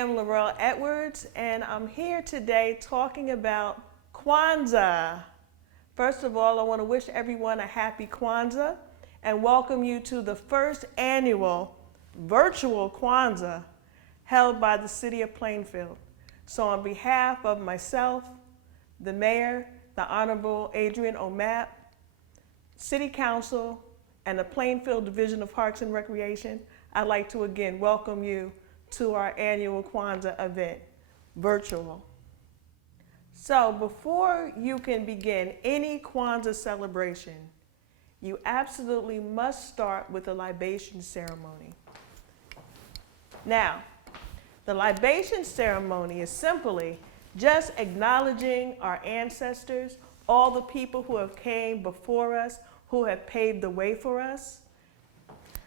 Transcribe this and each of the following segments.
am Laurel Edwards, and I'm here today talking about Kwanzaa. First of all, I want to wish everyone a happy Kwanzaa and welcome you to the first annual virtual Kwanzaa held by the city of Plainfield. So on behalf of myself, the mayor, the Honorable Adrian O'Mapp, City Council, and the Plainfield Division of Parks and Recreation, I'd like to again welcome you to our annual Kwanzaa event, virtual. So before you can begin any Kwanzaa celebration, you absolutely must start with a libation ceremony. Now, the libation ceremony is simply just acknowledging our ancestors, all the people who have came before us, who have paved the way for us.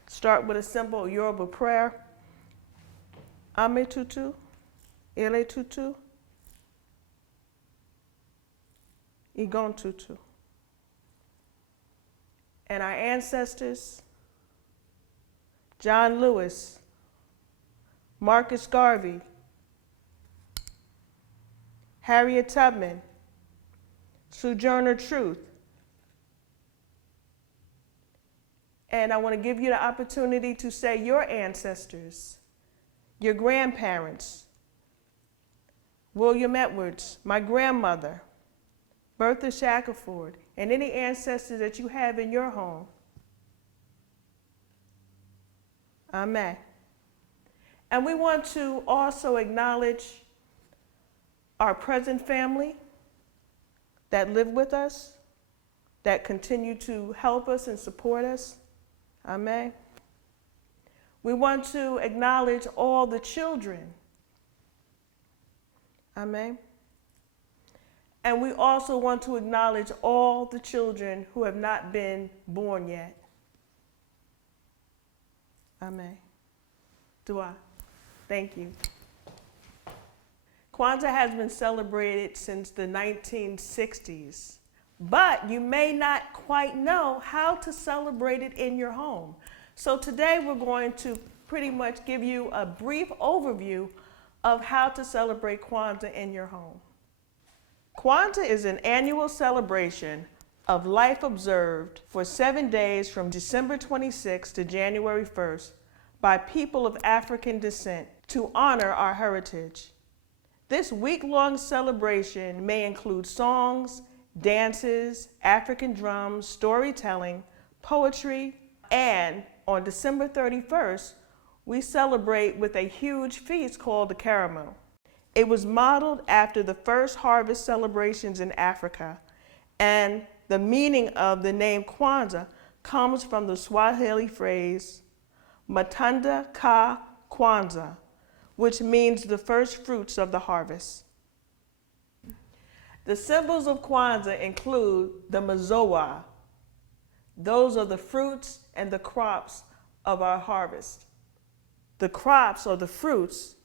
Start with a simple Yoruba prayer. Ame tutu, ele tutu, igon tutu. And our ancestors, John Lewis, Marcus Garvey, Harriet Tubman, Sojourner Truth. And I want to give you the opportunity to say your ancestors, your grandparents, William Edwards, my grandmother, Bertha Shackelford, and any ancestors that you have in your home. Amen. And we want to also acknowledge our present family that live with us, that continue to help us and support us. Amen. We want to acknowledge all the children. Amen. And we also want to acknowledge all the children who have not been born yet. Amen. Dua. Thank you. Kwanzaa has been celebrated since the 1960s, but you may not quite know how to celebrate it in your home. So today we're going to pretty much give you a brief overview of how to celebrate Kwanzaa in your home. Kwanzaa is an annual celebration of life observed for 7 days from December 26th to January 1st by people of African descent to honor our heritage. This week-long celebration may include songs, dances, African drums, storytelling, poetry, and on December 31st, we celebrate with a huge feast called the caramel. It was modeled after the first harvest celebrations in Africa, and the meaning of the name Kwanzaa comes from the Swahili phrase, Matunda ka Kwanzaa, which means the first fruits of the harvest. The symbols of Kwanzaa include the mazoa. Those are the fruits and the crops of our harvest. The crops or the fruits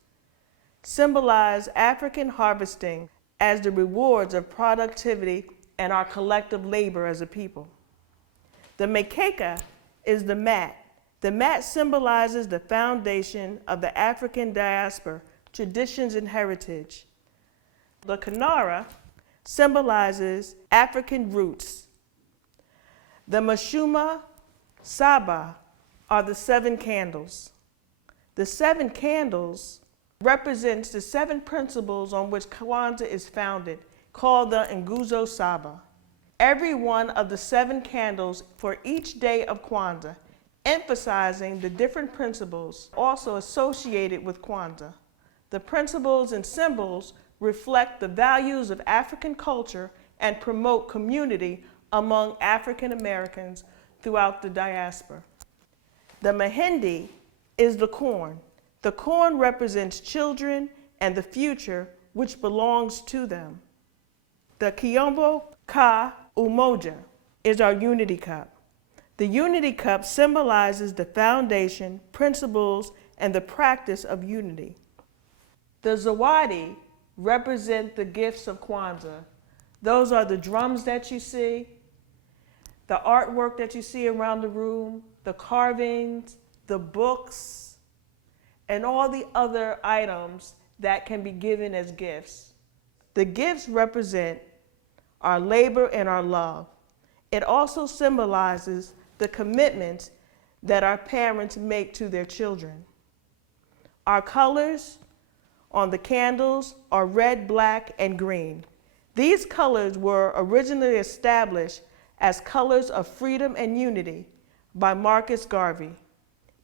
symbolize African harvesting as the rewards of productivity and our collective labor as a people. The mkeka is the mat. The mat symbolizes the foundation of the African diaspora, traditions and heritage. The kinara symbolizes African roots. The mashuma saba are the 7 candles. The 7 candles represents the 7 principles on which Kwanzaa is founded, called the Nguzo Saba. Every one of the 7 candles for each day of Kwanzaa, emphasizing the different principles also associated with Kwanzaa. The principles and symbols reflect the values of African culture and promote community among African Americans throughout the diaspora. The mahindi is the corn. The corn represents children and the future which belongs to them. The Kiyombo Ka Umoja is our unity cup. The unity cup symbolizes the foundation, principles, and the practice of unity. The Zawadi represent the gifts of Kwanzaa. Those are the drums that you see, the artwork that you see around the room, the carvings, the books, and all the other items that can be given as gifts. The gifts represent our labor and our love. It also symbolizes the commitments that our parents make to their children. Our colors on the candles are red, black, and green. These colors were originally established as colors of freedom and unity by Marcus Garvey.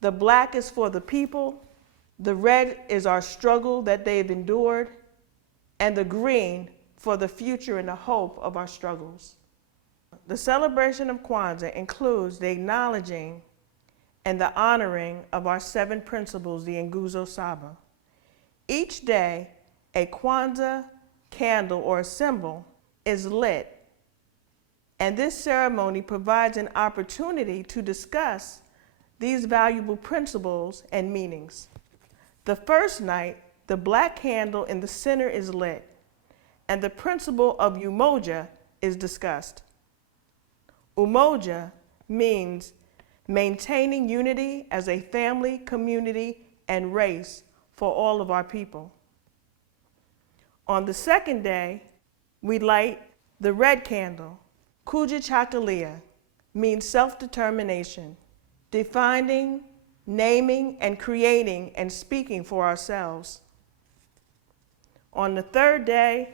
The black is for the people, the red is our struggle that they've endured, and the green for the future and the hope of our struggles. The celebration of Kwanzaa includes the acknowledging and the honoring of our 7 principles, the Nguzo Saba. Each day, a Kwanzaa candle or a symbol is lit, and this ceremony provides an opportunity to discuss these valuable principles and meanings. The first night, the black candle in the center is lit, and the principle of umoja is discussed. Umoja means maintaining unity as a family, community, and race for all of our people. On the second day, we light the red candle. Kuja Chakalia means self-determination, defining, naming, and creating and speaking for ourselves. On the third day,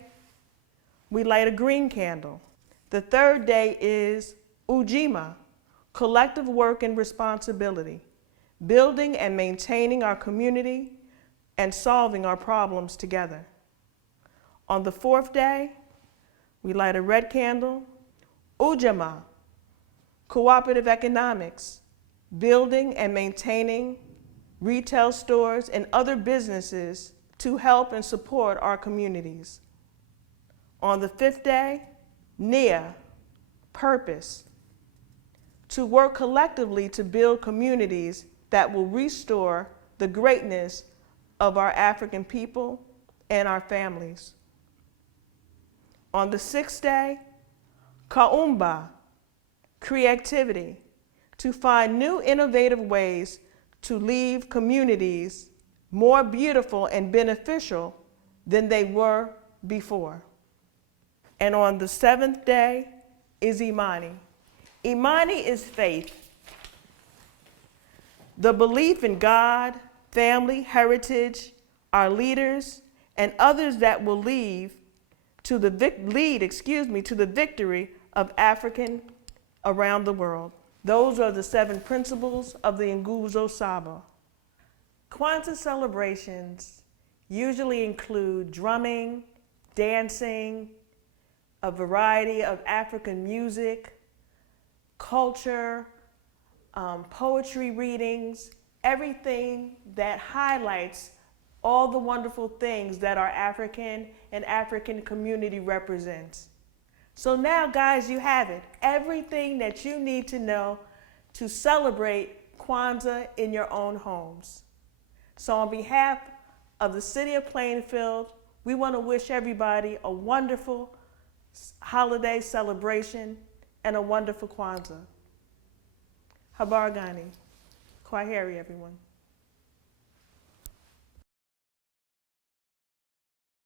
we light a green candle. The third day is Ujima, collective work and responsibility, building and maintaining our community and solving our problems together. On the fourth day, we light a red candle, Ujama, cooperative economics, building and maintaining retail stores and other businesses to help and support our communities. On the fifth day, Nia, purpose, to work collectively to build communities that will restore the greatness of our African people and our families. On the sixth day, Kaumba, creativity, to find new innovative ways to leave communities more beautiful and beneficial than they were before. And on the seventh day is Imani. Imani is faith, the belief in God, family, heritage, our leaders, and others that will lead to the victory of African around the world. Those are the 7 principles of the Nguzo Saba. Kwanzaa celebrations usually include drumming, dancing, a variety of African music, culture, poetry readings, everything that highlights all the wonderful things that our African and African community represents. So now, guys, you have it. Everything that you need to know to celebrate Kwanzaa in your own homes. So on behalf of the city of Plainfield, we want to wish everybody a wonderful holiday celebration and a wonderful Kwanzaa. Habar Gani. Kwaheri, everyone.